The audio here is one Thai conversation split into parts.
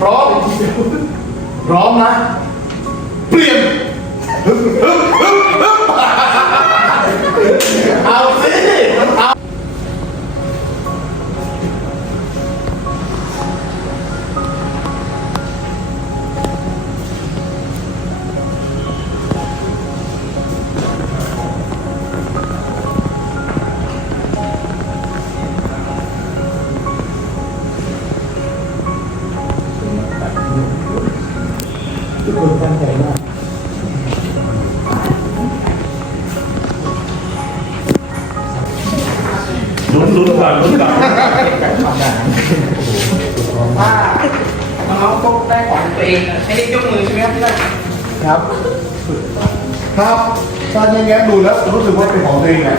พร้อมพร้อมนะ เปลี่ยนฮึบฮึบฮึบ ลุ้นลุ้นก่อนลุ้นก่อนถ้าน้องๆก็ได้ของตัวเองให้ยกมือใช่ไหมครับพี่ได้ครับ ครับถ้าอย่างงี้ดูแล้วรู้สึกว่าเป็นของตัวเองอะ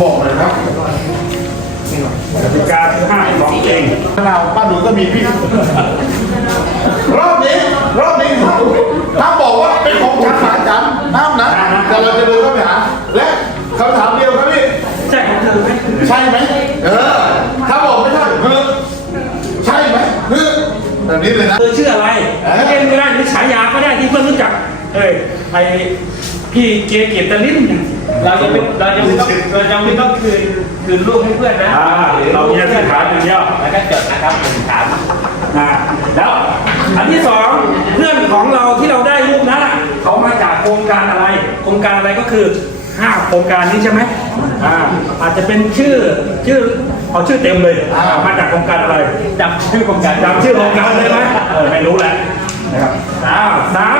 บอกเลยครับกติกาคือห้ามของเองมะนาวป้าหนูก็มีพี่ รอบนี้รอบนี้ห้ามห้ามบอกว่าเป็นของฉันหาฉันห้ามนะแต่เราจะเดินเข้าไปหาและคำถามเดียวครับพี่ใช่ของเธอไหมใช่ไหมเออถ้าบอกไม่ใช่เฮ้อใช่ไหมเฮ้อแบบนี้เลยนะเธอชื่ออะไรเล่นก็ได้หรือฉายาก็ได้ที่เพื่อนรู้จักเอ้ยไอพี่เกเกียรติลิ้นเรายังไม่เรายังไม่ต้องเรายังไม่ต้องคืนคืนลูกให้เพื่อนนะอ่าเรามีหน้าที่ถามอย่างเดียวแล้วก็จดนะครับหนึ่งถาม อ่าแล้วอันที่สองเพื่อนของเราที่เราได้รูปนั้นอะเขามาจากโครงการอะไร โครงการอะไรก็คือห้าโครงการนี้ใช่ไหมอ่าอาจจะเป็นชื่อชื่อเอาชื่อเต็มเลยอ่ามาจากโครงการอะไรจำชื่อโครงการจำชื่อโครงการเลยไหมเออไม่รู้แหละนะครับอ้าวสาม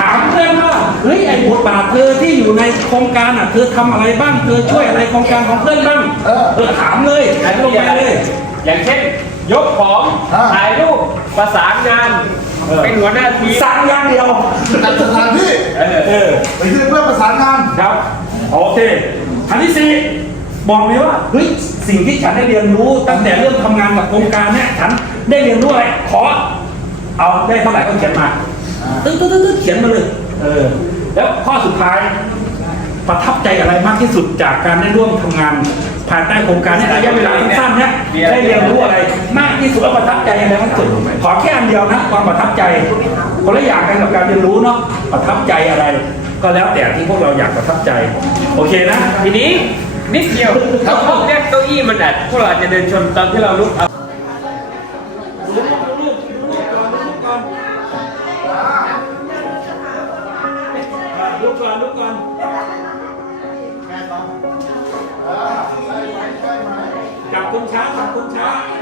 ถามเพื่อนว่าเฮ้ยไอ้บทบาทเธอที่อยู่ในโครงการอะเธอทำอะไรบ้างเธอช่วยอะไรโครงการของเพื่อนบ้างเออเออถามเลยถามลงไปเลย อย่างเช่น ยกของอ่า ถ่ายรูปประสานงานเออเป็นหัวหน้าทีมสั่งอย่างเดียวจัดสถานที่เออเออไปที่เพื่อประสานงาน ครับโอเคอันที่สี่บอกเลยว่าเฮ้ยสิ่งที่ฉันได้เรียนรู้ตั้งแต่เริ่มทำงานกับโครงการเนี่ยฉันได้เรียนรู้อะไรขอ เอาได้เท่าไหร่ก็เขียนมาตึ๊ดตึ๊ดตึ๊ดตึ๊ดเขียนมาเลยเออแล้วข้อสุดท้าย ประทับใจอะไรมากที่สุดจากการได้ร่วมทำงานภายใต้โครงการเนี้ระยะเวลาสั้นๆเนี่ยได้เรียนรู้อะไรมากที่สุดแล้วประทับใจอะไรมากที่สุดขอแค่อันเดียวนะความประทับใจคนละอย่างกันกับการเรียนรู้เนาะประทับใจอะไร ก็แล้วแต่ที่พวกเราอยากประทับใจ โอเคนะทีนี้นิดเดียวถ้าพวกเนี้ยเก้าอี้มันอัดพวกเราอาจจะเดินชนตอนที่เราลุกเอา ช้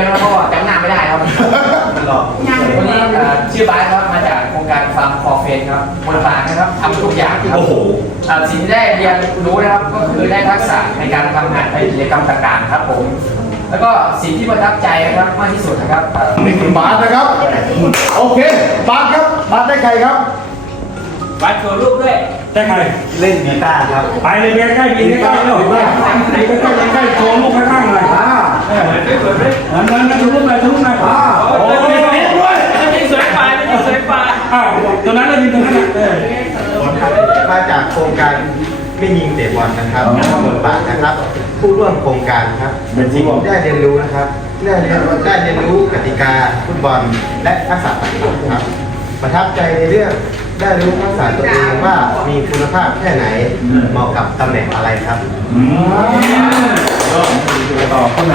หาก็ไม่เจอนะครับเพราะว่าจำหน้าไม่ได้ครับวันนี้เอ่อชื่อบาสครับมาจากโครงการฟาร์มคอเฟนครับบนบานนะครับทำทุกอย่างครับ โอ้โหเอ่อสิ่งที่ได้เรียนรู้นะครับก็คือได้ทักษะในการทำงานในกิจกรรมต่างๆครับผม แล้วก็สิ่งที่ประทับใจนะครับมากที่สุดนะครับเอ่อนี่คือบาสนะครับ โอเค บาสครับ บาสได้ใครครับ วัดโชว์รูปด้วยได้ใครเล่นกีตาร์ครับ ไปเลยใกล้ๆดีใกล้ๆเนาะใกล้ๆใกล้ๆโชว์ลูกข้างๆหน่อย อ่าสวยด้วยสวยด้วยนั้นนั้นชูรูปหน่อยชูรูปอ่าโอ้ยมีเล็กด้วยอันนี้สวยกว่าอันนี้สวยกว่าอ้าวตัวนั้นเรายืนตรงนั้นเออมาจากโครงการไม่ยิงเตะบอลนะครับบทบาทนะครับ ผู้ร่วมโครงการครับที่ผมได้เรียนรู้นะครับได้เรียนได้เรียนรู้กติกาฟุตบอลและทักษะต่างๆครับ ประทับใจในเรื่องได้รู้ทักษะตัวเองว่ามีคุณภาพแค่ไหนเหมาะกับตำแหน่งอะไรครับ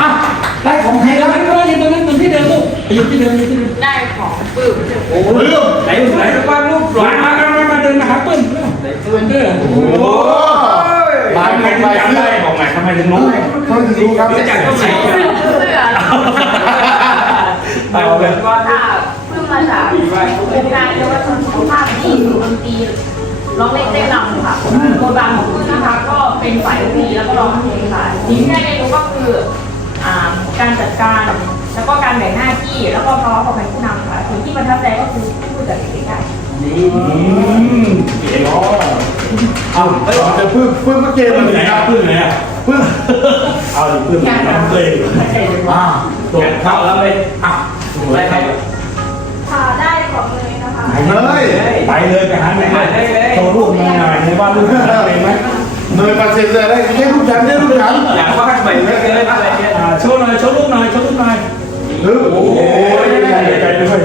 อะได้ของใครแล้วไม่ได้ยืนตรงนั้นตรงที่เดิมลูกยืนที่เดิมยืนที่เดิมได้ของปื้มโอ้โหไหนไหนวาดรูปสวยมามามามาเดินมาครับางปืนไหนปืนด้วยโอ้โหลายทำไมเป็นถึงลายจำเสื้อได้บอกหน่อยทำไมถึงรู้เขาถึงรู้ครับรู้จักตรงไหนเพื่อนเอาเลยว่าถ้าเพิ่งมาจากโครงการเยาวชนสุขภาพที่ศูนย์ดนต รีร้องเล่นเต้นรำค่ะบทบาทของเพื่อนนะคะก็เป็นฝ่ายดนตรีแล้วก็ร้องเพลงค่ะสิ่งที่ได้เรียนรู้ก็คืออ่าการจัดการแล้วก็การแบ่งหน้าที่แล้วก็ภาวะความเป็นผู้นำค่ะสิ่งที่ประทับใจก็คือพูดกับเด็กๆได้อืมเอ๋อเอาเราจะพึ่งพึ่งเมื่อกี้ปืมันนไหนนะคครัรับบปืนไหนอะพึ่งเอาดิปืนน้ำตัวเองอ่าตกเข้าแล้วไปอะอะไรใครค่ะได้ของเลยนะคะเฮ้ยไปเลยไปหาเลย โชว์รูปหน่อยในบ้านรูปเป็นไหมเนยมาเซ็นเลยได้ไม่ใช่ลูกฉันไม่ใช่ลูกฉันอยากว่าใหม่ไม่เคยอะไรเนี่ยอ่าโชว์หน่อยโชว์รูปหน่อยโชว์รูปหน่อยเออโอ้โหใจด้วย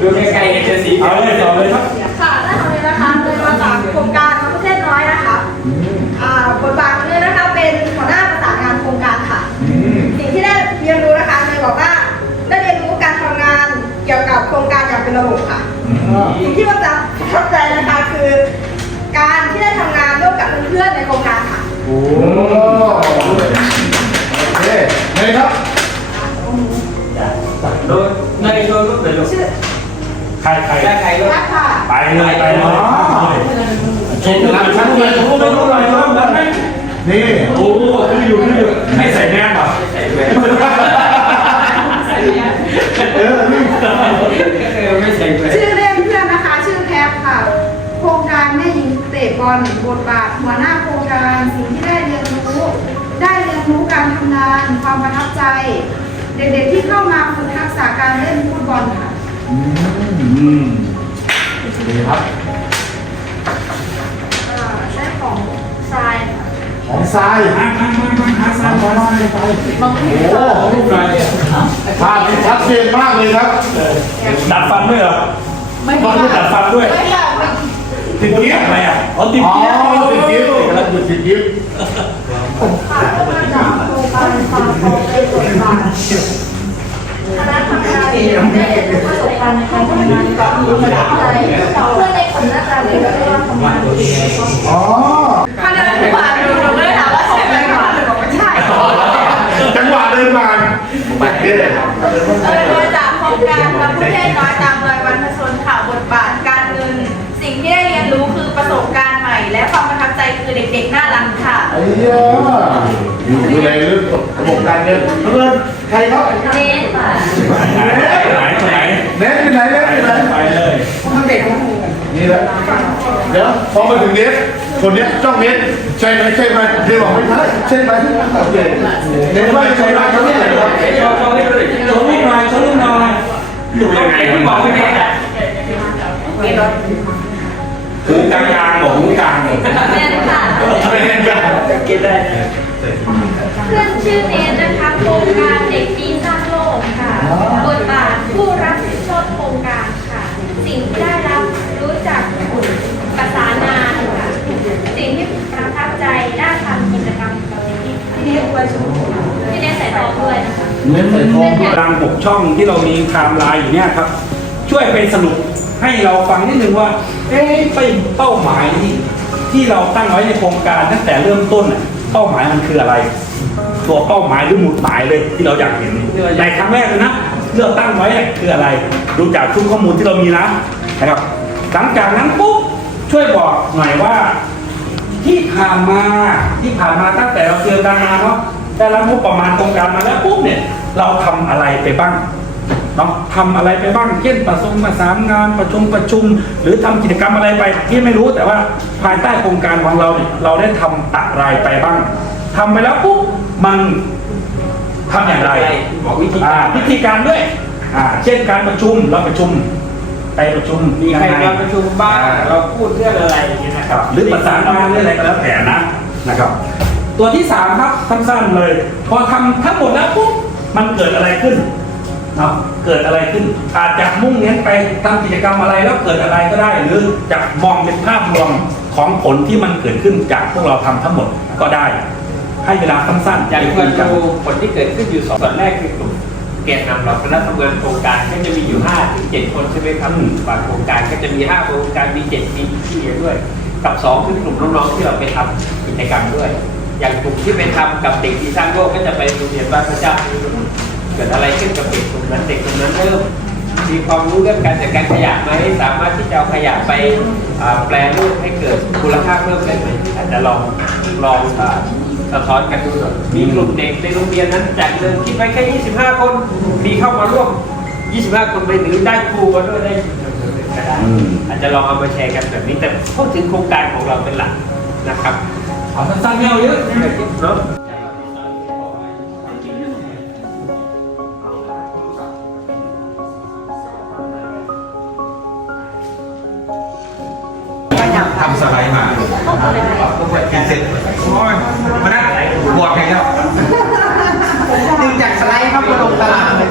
ดูไกลๆเจอสีเอาเลยต่อเลยครับ ค่ะได้ของเลยนะคะเลยมาจากโครงการน้ำประเทศน้อยนะคะอ่าบทบาทเลยนะคะเป็นหัวหน้าประสานงานโครงการค่ะ สิ่งที่ได้เรียนรู้นะคะเลยบอกว่าได้เรียนรู้การทำงานเกี่ยวกับโครงการอย่างเป็นระบบค่ะ สิ่งที่ประทับ ในโครงการค่ะโอ้โอเคเนยครับโดนในโดนรูปเลยลูกชื่อใครใครได้ใครลูกรักค่ะไปเลยไปเลยโชว์รูปชัดเลยโชว์รูปไม่รู้เลยโชว์รูปไหมนี่โอ้โหคืออยู่คืออยู่ไม่ใส่แมสหรอใส่ด้วยใส่เนี่ยเออนี่เออไม่ใส่ด้วยชื่อเล่นเพื่อนนะคะ ชื่อแพทค่ะ โครงการแม่หญิงเตะบอลบทบาทหัวหน้าโครง การสิ่งที่ได้เรียนรู้ ได้เรียนรู้การทำงาน ความประทับใจ เด็กๆที่เข้ามาฝึกทักษะการเล่นฟุตบอลค่ะอืมดีครับอ่าได้ของทรายค่ะของทรายมามามามาหาสามไปไปมองไม่เห็นโอ้โหภาพนี้ชัดเจนมากเลยครับ ดัดฟันด้วยเหรอไม่ฟันด้วยดัดฟันด้วย ไม่อยากไม่ ติดเกียร์อะไรอะอ๋อติดอ๋อเกียร์ติดกิฟต์แล้วติดกิฟต์ค่ะเพื่อมาจากโครงการความพอเป็นทบาทคณะทำงานได้เรียนรู้ประสบการณ์ในการทำงานกับมีระทับใจเพื่อในกลุ่มน่าจะเรียนรู้ว่าทำงานเป็นยังไงอ๋อถ้าเดินผ่านดูเราไม่ได้ถามว่าใช่ไหมคะหรือบอกไม่ใช่จังหวะเดินมาบัดเด้เออโดยจากโครงการพระผู้เทศน้อยตามรอยวัน และความประทับใจคือเด็กๆน่ารักค่ะ ไอ้เหี้ยอยู่ดูแลเรื่องระบบการเงินเพื่อนใครครับเน้นค่ะ ไหนไหนไหนเน็ตไปไหนเน็ตไปไหนไปเลยนี่แหละเดี๋ยวพอมาถึงเน็ตคนเนี้ยจ้องเน็ตใช่ไหมใช่ไหมเดี๋ยวบอกไม่ใช่ใช่ไหมเน็ตว่าใช่ไหมครับที่ไหนครับเราเราไม่รู้เลยโชว์รูปหน่อยโชว์รูปหน่อยดูยังไงคุที่ณบอกไม่ได้ ได้หูกลางกลางบอกหูกลางบอกเน้นค่ะ ไม่เห็นกันกินได้เพื่อนชื่อเน้นนะคะโครงการเด็กดีสร้างโลกค่ะบทบาทผู้รับผิดชอบโครงการค่ะ สิ่งที่ได้รับรู้จักประสานงานค่ะ สิ่งที่ประทับใจได้ทำกิจกรรมกับเด็กที่ที่เน้นประชุมที่เน้นใส่ทองด้วยนะคะเน็ตใส่ทองด้วยดังหกช่องที่เรามีไทม์ไลน์อยู่เนี่ยครับ ช่วยไปสรุป ให้เราฟังนิดนึงว่า เอ๊ะไปเป้าหมายที่ที่เราตั้งไว้ในโครงการตั้งแต่เริ่มต้นน่ะเป้าหมายมันคืออะไร ตัวเป้าหมายหรือหมุดหมายเลยที่เราอยากเห็นในครั้งแรกเลยนะที่เราตั้งไว้คืออะไร ดูจากชุดข้อมูลที่เรามีนะนะครับหลังจากนั้นปุ๊บช่วยบอกหน่อยว่า ที่ผ่านมาที่ผ่านมาตั้งแต่เราเจอกันมาเนาะได้รับงบประมาณโครงการมาแล้วปุ๊บเนี่ย เราทำอะไรไปบ้าง เนาะทำอะไรไปบ้างเช่นประชุมประสานงานประชุมประชุม หรือทำกิจกรรมอะไรไปที่ไม่รู้แต่ว่าภายใต้โครงการของเราเนี่ยเราได้ทำอะไรไปบ้างทำไปแล้วปุ๊บมันทำอย่างไรบอกวิธีอ่าการวิธีการด้วยอ่าเช่นการประชุมเราประชุมไปประชุมมียังใครไงมาประชุมบ้างเราพูดเรื่องอะไรอย่างเงี้ยนะครับ หรือประสานงานหรืออะไรก็แล้วแต่นะนะครับ ตัวที่สามครับสั้นๆเลย พอทำทั้งหมดแล้วปุ๊บมันเกิดอะไรขึ้น เนาะเกิดอะไรขึ้น อาจจะมุ่งเน้นไปทำกิจกรรมอะไรแล้วเกิดอะไรก็ได้ หรือจะมองเป็นภาพรวมของผลที่มันเกิดขึ้นจากพวกเราทำทั้งหมดก็ได้ ให้เวลาสั้นๆอย่างไปควคุรยกันดูผลที่เกิดขึ้นอยู่สองส่วนแรกคือกลุ่มแกนนำเราคณะทำงานโครงการก็จะมีอยู่5ถึง7คนใช่ไหมครับบางโครงการก็จะมี5โครงการมี7มีที่เรียนด้วย กับ 2 คือกลุ่มน้องๆที่เราไปทำกิจกรรมด้วย อย่างกลุ่มที่ไปทำกับเด็กที่สร้างโลกก็จะไปโรงเรียนบ้านพระเจ้า เกิดอะไรขึ้นกับเด็กกลุ่มนั้นเด็กกลุ่มนั้นเริ่มมีความรู้เรื่องการจัดการขยะไหมสามารถที่จะเอาขยะไปอ่าแปลรูปให้เกิดมูลค่าเพิ่มได้ไหมอาจจะลองลองอ่าสะท้อนกันดูหน่อยมีกลุ่มเด็กในโรงเรียนนั้นจากเดิมคิดไว้แค่ 25 คนมีเข้ามาร่วม 25 คนไปหรือได้ครูมาด้วยได้ก็ได้อาจจะลองเอามาแชร์กันแบบนี้แต่พูดถึงโครงการของเราเป็นหลักนะครับเอาสั้นๆไม่เอาเยอะเนาะ โอ้ยมานั่งบวกไงครับดึงจากสไลด์ครับมาลงตลาดเลย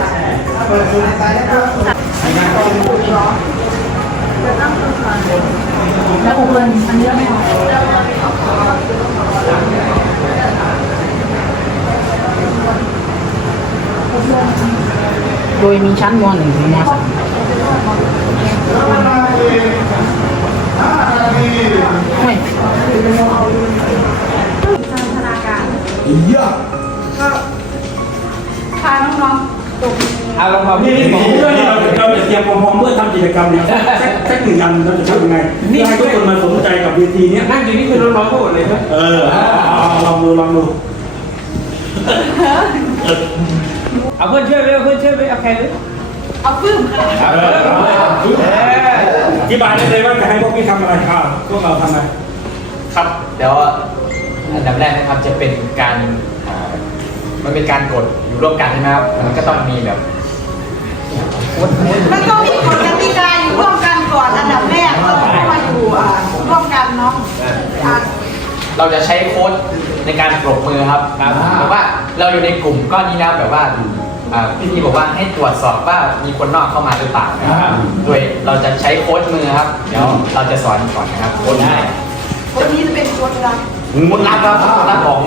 โดยมีชั้นม .1 ถึงม .3 ไม่พัฒนา การเยอะก็พาน้องๆตกเอาลองมานี่พี่นี่ผมเพื่อนเราจะเราจะเตรียมพร้อมๆเพื่อทำกิจกรรมเนี่ยสักสักหนึ่งอันเราจะทำยังไงนี่ให้ทุกคนมาสนใจกับเวทีเนี้ยนั่งอยู่นี่คือน้องๆทั้งหมดเลยไหมเออเอาเอาลองดูลองดูเอาเพื่อนช่วยไหมเอาเพื่อนช่วยไหมเอาใครไหมเอาปื้มค่ะเอออธิบายได้เลยว่าจะให้พวกพี่ทำอะไรครับพวกเราทำอะไรครับเดี๋ยว อันดับแรกนะครับจะเป็นการอ่ามันเป็นการกดอยู่ร่วมกันใช่ไหมครับมันก็ต้องมีแบบมันต้องมีกฎกติกาอยู่ร่วมกันก่อนอันดับแรกเราต้องมาอยู่อ่าร่วมกันเนาะอ่าเราจะใช้โค้ดในการปรบมือครับครับแบบว่าเราอยู่ในกลุ่มก้อนนี้นะแบบว่าอ่าพี่ทีบอกว่าให้ตรวจสอบว่ามีคนนอกเข้ามาหรือเปล่านะครับโดยเราจะใช้โค้ดมือครับ เดี๋ยวเราจะสอนก่อนนะครับโค้ดมือคนนี้จะเป็นคนรัก โค้ดลับครับโค้ดลับของ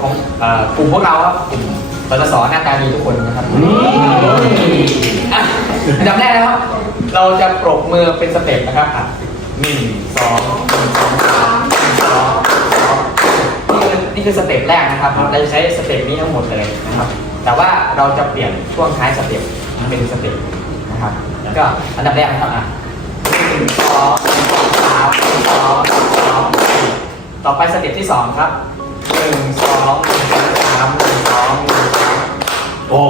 ของเอ่อกลุ่มพวกเราครับกลุ่มเราจะสอนหน้าตาดีทุกคนนะครับอะอันดับแรกนะครับ เราจะปรบมือเป็นสเต็ปนะครับอะหนึ่งสองหนึ่งสองสามหนึ่งสองสองนี่คือนี่คือสเต็ปแรกนะครับเราจะใช้สเต็ปนี้ทั้งหมดเลยนะครับ แต่ว่าเราจะเปลี่ยนช่วงท้ายสเต็ปเป็นสเต็ปนะครับแล้วก็อันดับแรกนะครับอะหนึ่งสองสามสองสองสี่ ต่อไปสเต็ปที่สองครับหนึ่งสองหนึ่งสามหนึ่งสองหนึ่งสามโอ้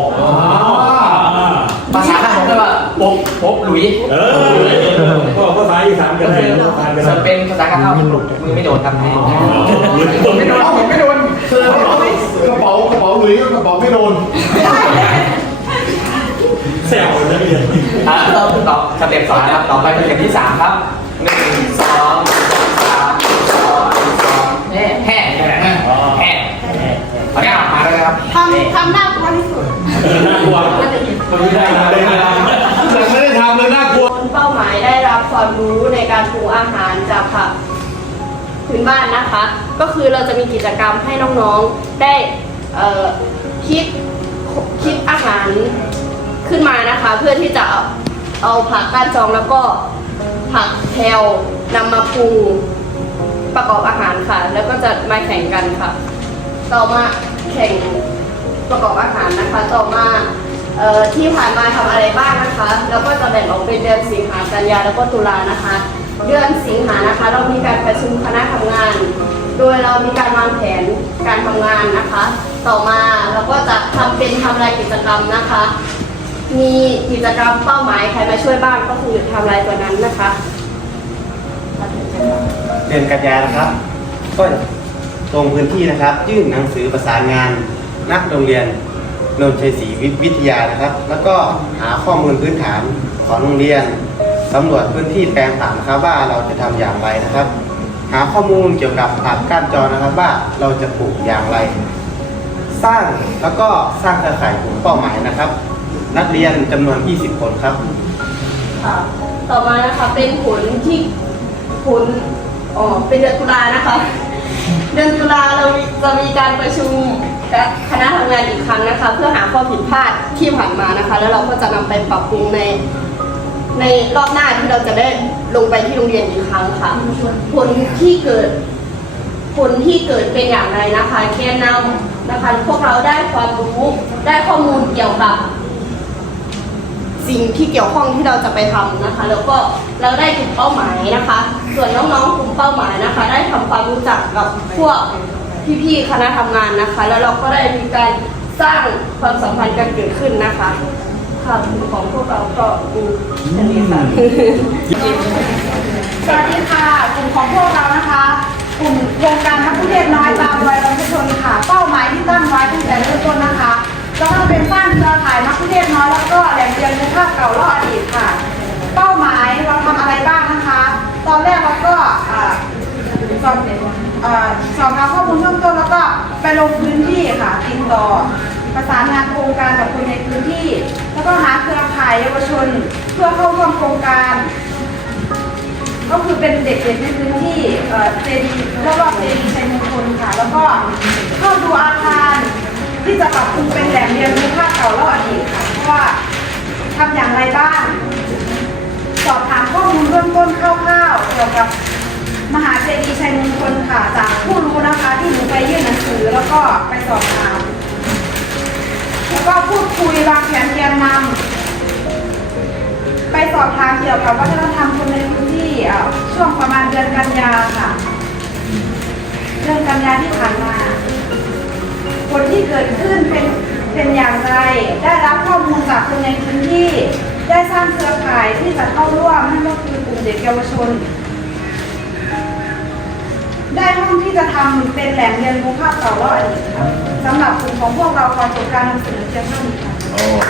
ภาษาไทยผมเรียกว่าปบปบหลุยเออก็ภาษาอีสานกัก็นได้คือภาษากันส่วนได้เป็นภาษากลางเข้ามือไม่โดนทำให้ไม่โดนไม่โดนคือกระเป๋ากระเป๋าหลุยส์กระเป๋าไม่โดนแซวนะเนี่ยอ่าต่อต่อสเต็ปสองนะครับต่อไปสเต็ปที่สามครับหนึ่งสอง ทำทำหน้ากลัวที่สุดน่ากลัวคนนี้ได้ได้ได้ไม่ได้ทำเลยน่ากลัว เป้าหมายได้รับความรู้ในการปรุงอาหารจากผักพื้นบ้านนะคะ ก็คือเราจะมีกิจกรรมให้น้องๆได้เอ่อคิดคิดอาหารขึ้นมานะคะ เพื่อที่จะเอาเอาผักก้านจองแล้วก็ผักแพลวนำมาปรุงประกอบอาหารค่ะ แล้วก็จะมาแข่งกันค่ะ ต่อมาแข่ง ประกอบอาหารนะคะ ต่อมาออที่ผ่านมาทำอะไรบ้างนะคะ แล้วก็จะแบ่งออกเป็นเดือนสิงหากันยาแล้วก็ตุลานะคะ เดือนสิงหานะคะ เรามีการประชุมคณะทำงาน โดยเรามีการวางแผนการทำงานนะคะ ต่อมาเราก็จะทำเป็นทำรายกิจกรรมนะคะ มีกิจกรรมเป้าหมายใครมาช่วยบ้างก็คือทำรายตัวนั้นนะคะเดือนกันยานะครับก็ตรงพื้นที่นะครับ ยื่นหนังสือประสานงาน นักโรงเรียนนนทชัยศรีวิทยานะครับ แล้วก็หาข้อมูลพื้นฐานของโรงเรียนสำรวจพื้นที่แปลงผักนะครับว่าเราจะทำอย่างไรนะครับ หาข้อมูลเกี่ยวกับผักก้านจอนะครับว่าเราจะปลูกอย่างไร สร้างแล้วก็สร้างเครือข่ายกลุ่มเป้าหมายนะครับ นักเรียนจำนวน 20 คนครับค่ะต่อมานะคะเป็นผลที่ผลอ๋อเป็นเดือนตุลานะคะ เดือนตุลาเราจะมีการประชุม คณะทำงานอีกครั้งนะคะ เพื่อหาข้อผิดพลาดที่ผ่านมานะคะ แล้วเราก็จะนำไปปรับปรุงในในรอบหน้าที่เราจะได้ลงไปที่โรงเรียนอีกครั้งค่ะผลที่เกิดผลที่เกิดเป็นอย่างไรนะคะแกนนำนะคะ พวกเราได้ความรู้ได้ข้อมูลเกี่ยวกับ สิ่งที่เกี่ยวข้องที่เราจะไปทำนะคะ แล้วก็เราได้กลุ่มเป้าหมายนะคะ ส่วนน้องๆกลุ่มเป้าหมายนะคะ ได้ทำความรู้จักกับพวก พี่ๆคณะทำงานนะคะ แล้วเราก็ได้มีการสร้างความสัมพันธ์กันเกิดขึ้นนะคะค่ะกลุ่มของพวกเราก็มีแค่นี้ค่ะสวัสดีค่ะกลุ่มของพวกเรานะคะกลุ่มโครงการทัพผู้เทศน้อยตามรอยบรรพชนค่ะ เป้าหมายที่ตั้งไว้ตั้งแต่เริ่มต้นนะคะก็ต้องเป็นสร้างเครือข่ายนักผู้เทศน้อยแล้วก็แหล่งเรียนรู้ภาพเก่าและอดีตค่ะ เป้าหมายเราทำอะไรบ้างนะคะ ตอนแรกเราก็อ่าสอบเอ่อสอบถามข้อ ไปลงพื้นที่ค่ะติดต่อประสานงานโครงการกับคนในพื้นที่ แล้วก็หาเครือข่ายเยาวชนเพื่อเข้าร่วมโครงการ ก็คือเป็นเด็กๆในพื้นที่เจดีย์รอบๆเจดีย์ชัยมงคลค่ะ แล้วก็เข้าดูอาคารที่จะปรับปรุงเป็นแหล่งเรียนรู้ภาคเก่าและอดีตค่ะเพราะว่าทำอย่างไรบ้าง สอบถามข้อมูลเบื้องต้นคร่าวๆเกี่ยวกับ มหาเจดีย์ชัยมงคลค่ะจากผู้รู้นะคะที่หนูไปยื่นหนังสือแล้วก็ไปสอบถาม แล้วก็พูดคุยวางแผนแกนนำไปสอบถามเกี่ยวกับวัฒนธรรมคนในพื้นที่ช่วงประมาณเดือนกันยาค่ะเดือนกันยาที่ผ่านมาผลที่เกิดขึ้นเป็นเป็นอย่างไร ได้รับข้อมูลจากคนในพื้นที่ ได้สร้างเครือข่ายที่จะเข้าร่วมนั่นก็คือกลุ่มเด็กเยาวชน ได้ห้องที่จะทำเป็นแหล่งเรียนรู้ภาพเก่าและอดีตค่ะสำหรับกลุ่มของพวกเราขอจบการนำเสนอเพียงเท่านี้ค่ะ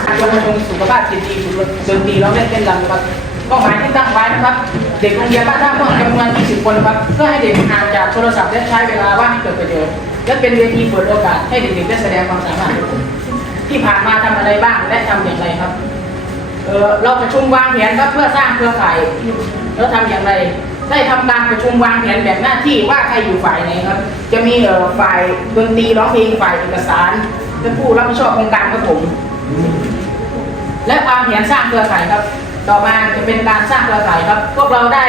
การบำรุงสุขภาพจิตดีฝึกดนตรีร้องเล่นเต้นรำนะครับเป้าหมายที่ตั้งไว้นะครับ เด็กโรงเรียนบ้านท่าม่วงจำนวน20 คนนะครับเพื่อให้เด็กห่างจากโทรศัพท์และใช้เวลาว่างให้เกิดประโยชน์และเป็นเวทีเปิดโอกาสให้เด็กๆได้แสดงความสามารถ ที่ผ่านมาทำอะไรบ้างและทำอย่างไรครับเออเราประชุมวางแผนครับเพื่อสร้างเครือข่ายแล้วทำอย่างไร ได้ทำการประชุมวางแผนแบ่งหน้าที่ว่าใครอยู่ฝ่ายไหนครับ จะมีฝ่ายดนตรีร้องเพลงฝ่ายเอกสารและผู้รับผิดชอบโครงการครับผมและวางแผนสร้างเครือข่ายครับ ต่อมาจะเป็นการสร้างเครือข่ายครับ พวกเราได้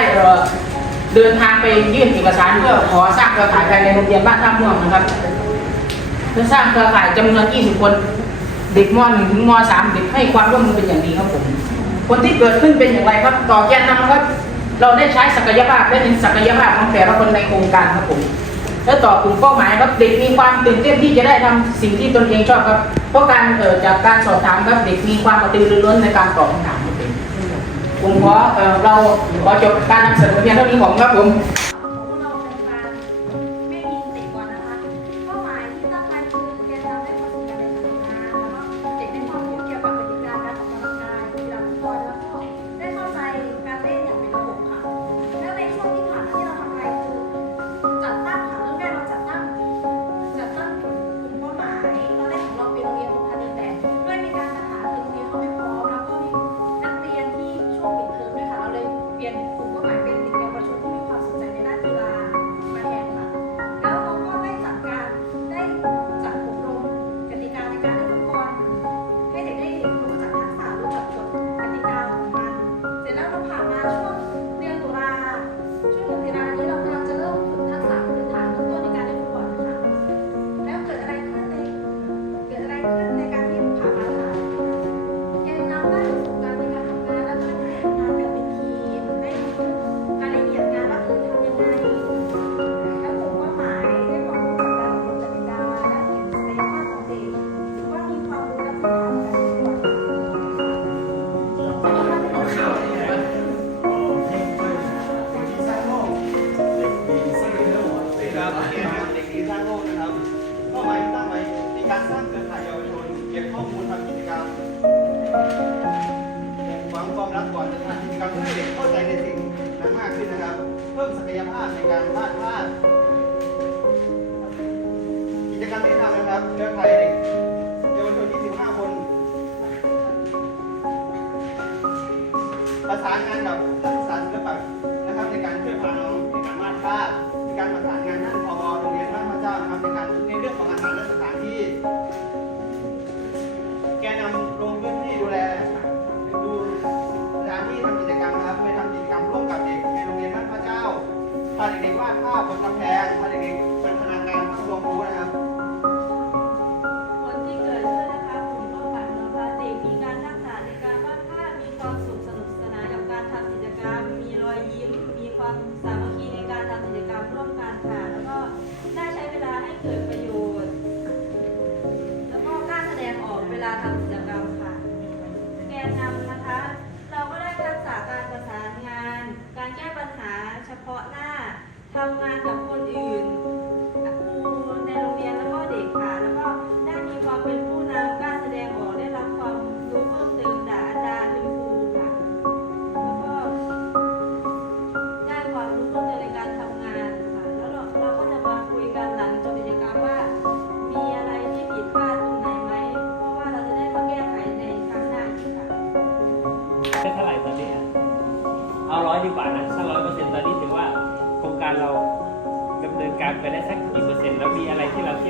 เดินทางไปยื่นเอกสารเพื่อขอสร้างเครือข่ายภายในโรงเรียนบ้านท่าม่วงนะครับเพื่อสร้างเครือข่ายจำนวน 20 คน เด็กม .1 ถึงม .3 เด็กให้ความร่วมมือเป็นอย่างดีครับผมผลที่เกิดขึ้นเป็นอย่างไรครับ ต่อแกนนำครับ เราได้ใช้ศักยภาพและเห็นศักยภาพของแต่ละคนในโครงการครับผมและต่อกลุ่มเป้าหมายครับเด็กมีความตื่นเต้นที่จะได้ทำสิ่งที่ตนเองชอบครับ เพราะการเกิดจากการสอบถามครับเด็กมีความกระตือรือร้นในการตอบคำถามครับผมผมขอเอ่อเราขอจบการนำเสนอเพียงเท่านี้ของครับผม เป้าหมายที่ตั้งไว้มีการสร้างเครือข่ายเยาวชนเก็บข้อมูลทำกิจกรรมหวังความรักก่อนจะทำกิจกรรมเพื่อให้เด็กเข้าใจในสิ่งนั้นมากขึ้นนะครับ เพิ่มศักยภาพในการวาดภาพกิจกรรมที่ทำนะครับเครือข่ายเด็ก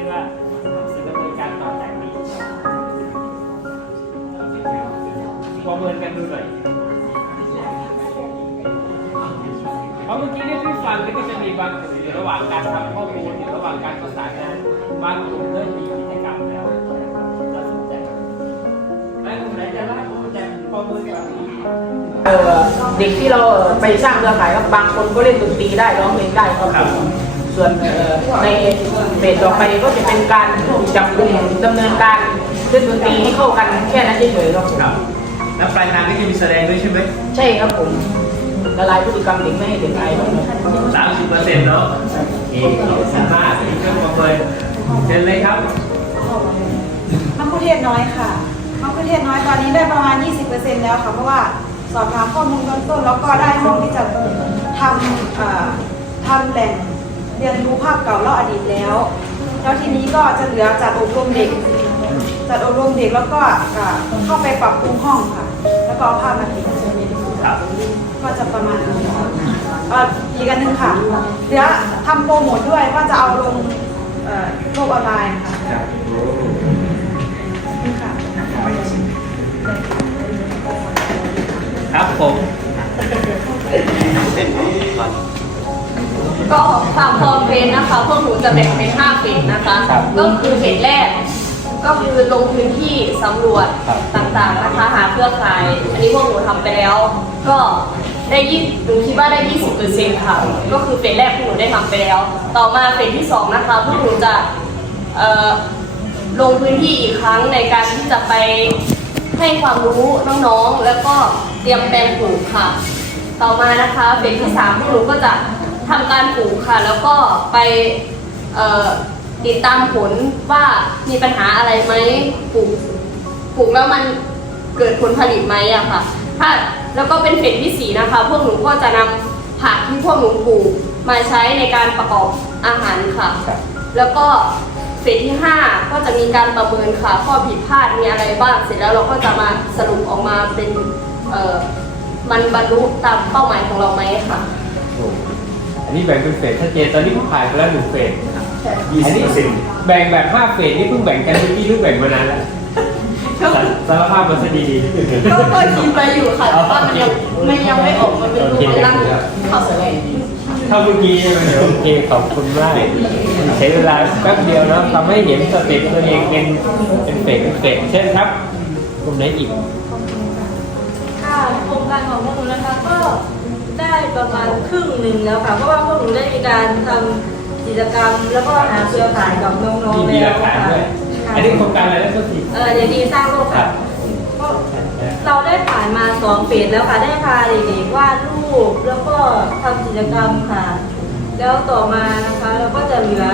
คิดว่าจะดำเนินการต่อจากนี้ประเมินกันดูหน่อยเพราะเมื่อกี้ที่พี่ฟังนี่ก็จะมีบางกลุ่มอยู่ระหว่างการทำข้อมูลอยู่ระหว่างการประสานงานบางกลุ่มเริ่มมีกิจกรรมแล้วน่าสนใจแล้วกลุ่มไหนจะรับผมจะประเมินกันเด็กที่เราไปสร้างเครือข่ายครับบางคนก็เล่นดนตรีได้ร้องเพลงได้ครับ ส่วนเอ่อในเฟสต่อไปก็จะเป็นการจับกลุ่มดำเนินการเล่นดนตรีให้เข้ากันแค่นั้นเฉยๆครับผมครับ แล้วปลายทางก็จะมีแสดงด้วยใช่ไหมใช่ครับผมละลายพฤติกรรมเด็กไม่ให้เด็กอายครับสามสิบเปอร์เซ็นต์เนาะโอเคขอบคุณมากที่เครื่องประเมินเชิญเลยครับมะคุเทศน้อยค่ะมะคุเทศน้อยตอนนี้ได้ประมาณ 20%แล้วค่ะเพราะว่าสอบถามข้อมูลเบื้องต้นแล้วก็ได้ห้องที่จะทำเอ่อทำแหล่ง เรียนรู้ภาพเก่าเล่าอดีตแล้ว แล้วทีนี้ก็จะเหลือจัดอบรมเด็ก จัดอบรมเด็กแล้วก็เอ่อเข้าไปปรับปรุงห้องค่ะ แล้วก็เอาภาพมาติดครับก็จะประมาณนี้ค่ะเอ่ออีกอันหนึ่งค่ะเหลือทำโปรโมทด้วยว่าจะเอาลงเอ่อโลกออนไลน์ค่ะนี่ค่ะครับผม ก็ความพร้อมเฟสนะคะ พวกหนูจะแบ่งเป็น5เฟสนะคะก็คือเฟสแรก ก็คือลงพื้นที่สำรวจต่างๆนะคะ หาเครือข่าย อันนี้พวกหนูทำไปแล้ว ก็ได้ยี่หนูคิดว่าได้20%ค่ะ ก็คือเฟสแรกพวกหนูได้ทำไปแล้ว ต่อมาเฟสที่สองนะคะพวกหนูจะเอ่อลงพื้นที่อีกครั้งในการที่จะไปให้ความรู้น้องๆ แล้วก็เตรียมแปลงปลูกค่ะ ต่อมานะคะเฟสที่สามพวกหนูก็จะ ทำการปลูกค่ะ แล้วก็ไปเอ่อติดตามผลว่ามีปัญหาอะไรไหมปลูกปลูกแล้วมันเกิดผลผลิตไหมอะค่ะ ถ้าแล้วก็เป็นเฟสที่สี่นะคะ พวกหนูก็จะนำผักที่พวกหนูปลูกมาใช้ในการประกอบอาหารค่ะแล้วก็เฟสที่ 5 ก็จะมีการประเมินค่ะข้อผิดพลาดมีอะไรบ้าง เสร็จแล้วเราก็จะมาสรุปออกมาเป็นเอ่อมันบรรลุตามเป้าหมายของเราไหมค่ะอั นนี้แบ่งเป็นเฟสชัดเจนตอนนี้ผมผ่านไปแล้วหนึ่งเฟสใช่อันนี้แบ่งแบบห้าเฟสนี่เพิ่งแบ่งกันเมื่อกี้เพิ่งแบ่งมานานแล้วสารสารภาพมันซะดีก็ก็คิดไปอยู่ค่ะแต่ว่ามันยังไม่ยังไม่ออกมาเป็นรูปร่างเข้าสู่ๆเท่าเมื่อกี้ใช่ไหมโอเคขอบคุณมากใช้เวลาแป๊บเดียวเนาะทำให้เห็นสเต็ปตัวเองเป็นเป็นเฟสเป็นเฟสเช่นครับกลุ่มไหนอีกค่ะโครงการของพวกหนูนะคะก็ ได้ประมาณครึ่งหนึ่งแล้วค่ะ เพราะว่าพวกหนูได้มีการทำกิจกรรม แล้วก็หาเครือข่ายกับน้องมีๆมีหแล้ลัวกฐานค่ะด้วยค่ะอันนี้โครงการอะไรนะทุกทีเออเดี๋ยวดีสร้างโลกค่ะก็เราได้ผ่านมาสองเฟสแล้วค่ะ ได้พาเด็กๆวาดรูป แล้วก็ทำกิจกรรมค่ะ แล้วต่อมานะคะเราก็จะเหลือ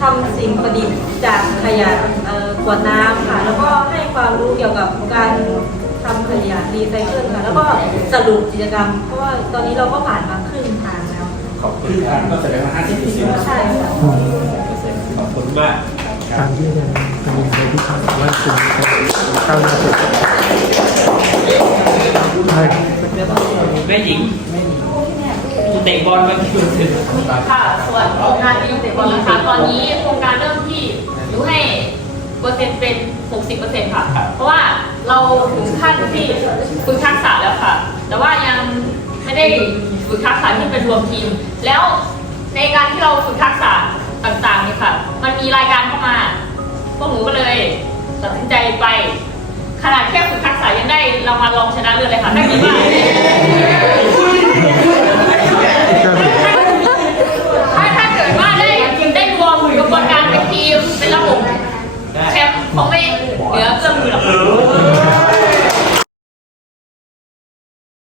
ทำสิ่งประดิษฐ์จากขยะเอ่อขวดน้ำค่ะ แล้วก็ให้ความรู้เกี่ยวกับการ ทำขยะรีไซเคิลค่ะแล้วก็สรุปกิจกรรม เพราะว่าตอนนี้เราก็ผ่านมาครึ่งทางแล้วขอบคุณครับก็แสดงว่าห้าสิบเปอร์เซ็นต์ใช่ค่ะขอบคุณมากการที่จะเป็นยังไงที่ทำว่าคุณเข้าหน้าตัวใช่แม่หญิงเตะบอลมากี่เปอร์เซ็นต์ค่ะ ส่วนโครงการดีเตะบอลนะคะตอนนี้โครงการเริ่มที่หนูให้เปอร์เซ็นต์เป็น 60%ค่ะ เพราะว่า เราถึงขั้นที่ฝึกทักษะแล้วค่ะ แต่ว่ายังไม่ได้ฝึกทักษะที่เป็นรวมทีม แล้วในการที่เราฝึกทักษะต่างๆนี่ค่ะ มันมีรายการเข้ามา พวกหนูก็เลยตัดสินใจไป ขนาดแค่ฝึกทักษะยังได้รางวัลรองชนะเลิศเลยค่ะถ้าคิดว่าถ้าถ้าเกิดว่าได้ได้รวมกระบวนการเป็นทีมเป็นระบบ แคมป์คงไม่เหลือเกื้อมือหรอก